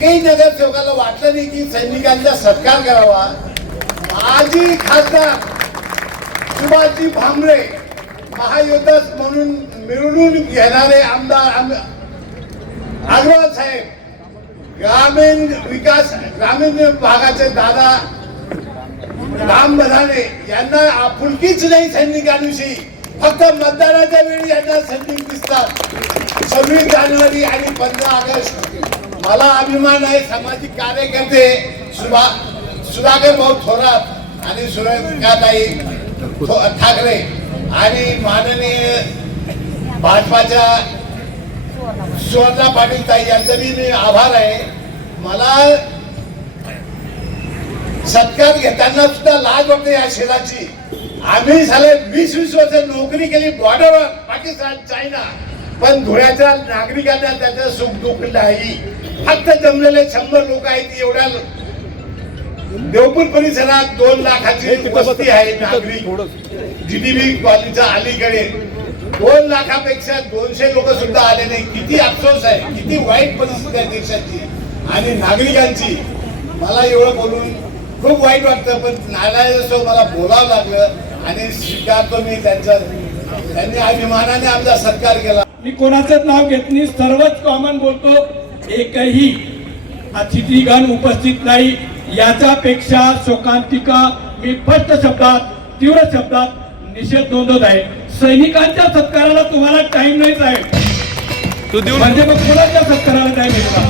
काही नगरसेवकाला वाटलं नाही की सैनिकांचा सत्कार करावा. माजी खासदार सुभाषजी भामरे महायोद्धा म्हणून मिरवणूक घेणारे आमदार अग्रवाल साहेब, ग्रामीण भागाचे दादा राम बधाने यांना आपुलकीच नाही सैनिकांविषयी. फक्त मतदानाच्या वेळी यांना सैनिक दिसतात. 26 जानेवारी आणि 15 ऑगस्ट मला अभिमान आहे. सामाजिक कार्यकर्ते सुधाकर भाऊ थोरात आणि सुरेखाताई ठाकरे आणि माननीय भाजपाच्या सुवर्णा पाटील ताई यांचा मी आभार आहे. मला सत्कार घेताना सुद्धा लाज वाटते या शहराची. आम्ही झाले 20-20 वर्ष नोकरी केली बॉर्डरवर पाकिस्तान चायना, पण धुळ्याच्या नागरिकांना त्याचं सुख दुःख नाही. फक्त जमलेले 100 लोक आहेत. एवढ्या देवपूर परिसरात 2 लाखाची वस्ती आहे नागरिक. जीडीपी कॉलनीच्या अलीकडे 2 लाखापेक्षा 200 लोक सुद्धा आले नाही. किती अफसोस आहे, किती वाईट परिस्थिती आहे देशाची आणि नागरिकांची. मला एवढं बोलून खूप वाईट वाटतं, पण नारायण मला बोलावं लागलं आणि स्वीकारतो मी त्यांचा. त्यांनी अभिमानाने आमचा सत्कार केला. मी कोणाचंच नाव घेत नाही, सर्वच कॉमन बोलतो. एकही अतिथीगण उपस्थित नाही याच्यापेक्षा शोकांतिका मी स्पष्ट शब्दात, तीव्र शब्दात निषेध नोंदवत आहे. सैनिकांच्या सत्काराला तुम्हाला टाइम नाही साहेब, म्हणजे मग कोणाच्या सत्काराला टाइम आहे का?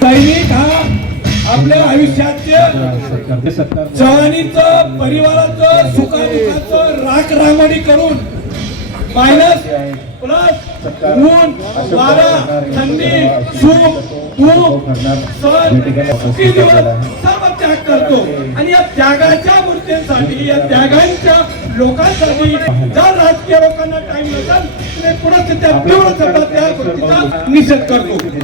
सैनिक हा आपल्या आयुष्याचे जवानीचं, परिवाराचं, सुखादुःखाचं राख रांगोळी करून मायनस प्लस ऊन वारा थंडी सुख दुःख सण सुखी दिवस सर्व त्याग करतो. आणि या त्यागाच्या मूर्तींसाठी, या त्यागांच्या लोकांसाठी जर राजकीय लोकांना टाइम नसेल तर पुढे त्या तीव्र शब्दात त्या गोष्टीचा निषेध करतो.